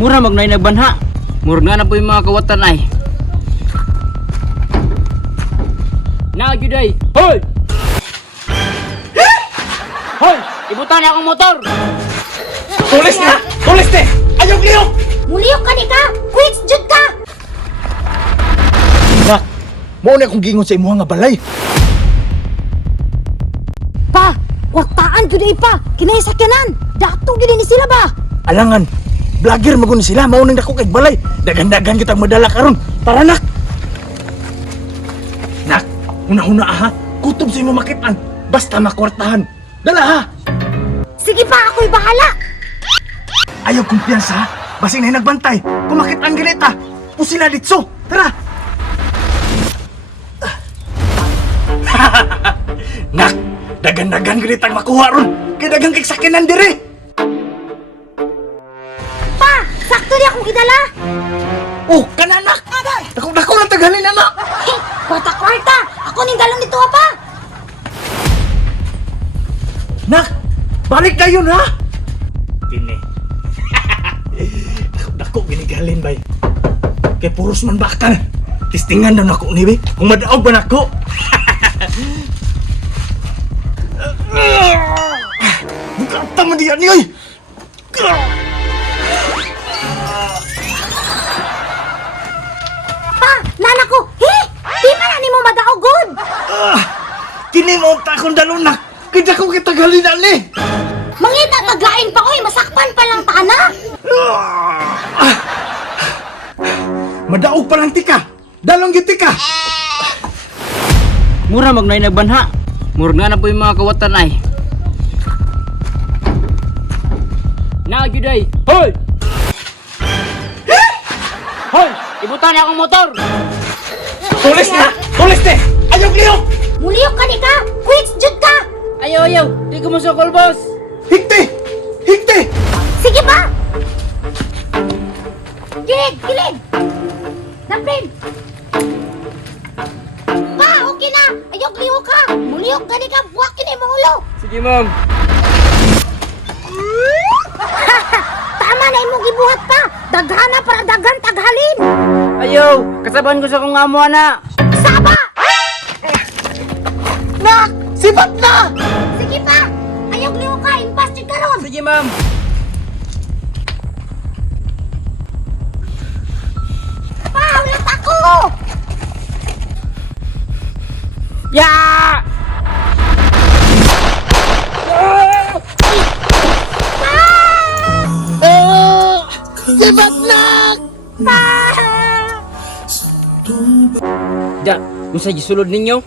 Mura magnay nagbanha. Mura nga na po yung mga kawatan ay. Now juday. Hoy! Hoy! Ibutan akong motor! Tulis na! Tulis na! Ayok liyok! Muliyok ka ni ka! Quits jud ka! Nak, mao na akong gingon sa imo nga balay. Pa! Waktaan jud ay pa! Kinay sakyanan! Dato gid ni sila ba? Alangan, vlogger magun sila, mao nang dako kay balay. Dagan-dagan kitang madala karon. Tara nak. Nak, una-una ha. Kutob sa imo makitan. Basta makwartahan. Dala ha. Sige pa, ako'y bahala! Ayaw kumpiyansa ha. Basing na nagbantay. Kumakit ang ganita. Pusila ditso. Tara. Nak, dagan-dagan ganitang makuha ron. Kaya dagang kiksakinan diri. Pa! Sakto di akong gidala! Oh, kananak! Dako-dako lang tagalin, anak! Hey! Kwarta-kwarta! Ako ning dalon dito pa! Nak! Balik na yun, ha? Tine. Dako ginigalin, bay. Kay puros man bakal. Tistingan daw nako ni, bay. Kung madaog ba nako? Bukata man diyan, yoy! Pa! Nana ko! Hey! Di man ani mo madaogod! Kini mo ta akong dalunak. Kaya ko kitagalin na ni. Mangita taglain pa ko'y masakpan pa lang tana! Madaog pa lang tika. Dalong yung tika. Mura magnay nagbanha. Mura nga na po yung mga kawatan ay. Now juday. Hoy! Hoy! Ibutan akong motor! Tulis na! Tulis na! Ayok liyok! Muliyok ka ni ka! Quits jud ka! Ayaw! Di ko masukol, boss! Higte! Higte! Sige pa! Gilig! Gilig! Naprin! Pa! Okay na! Ayok liyo ka! Muliyok ka ni ka! Buwak kini mong ulo! Sige, ma'am. Tama na imong gibuhat pa! Daghana para daghan taghalin! Ayaw! Kasabahan ko sa kong amo, ana! Saba! Nak! Sibat na! Sige pa! Ayok liyo ka! Impas jud karon! Sige, ma'am. Pa! Ulit ako! Ya! Sibat na! Da, kung sa gisulod ninyo?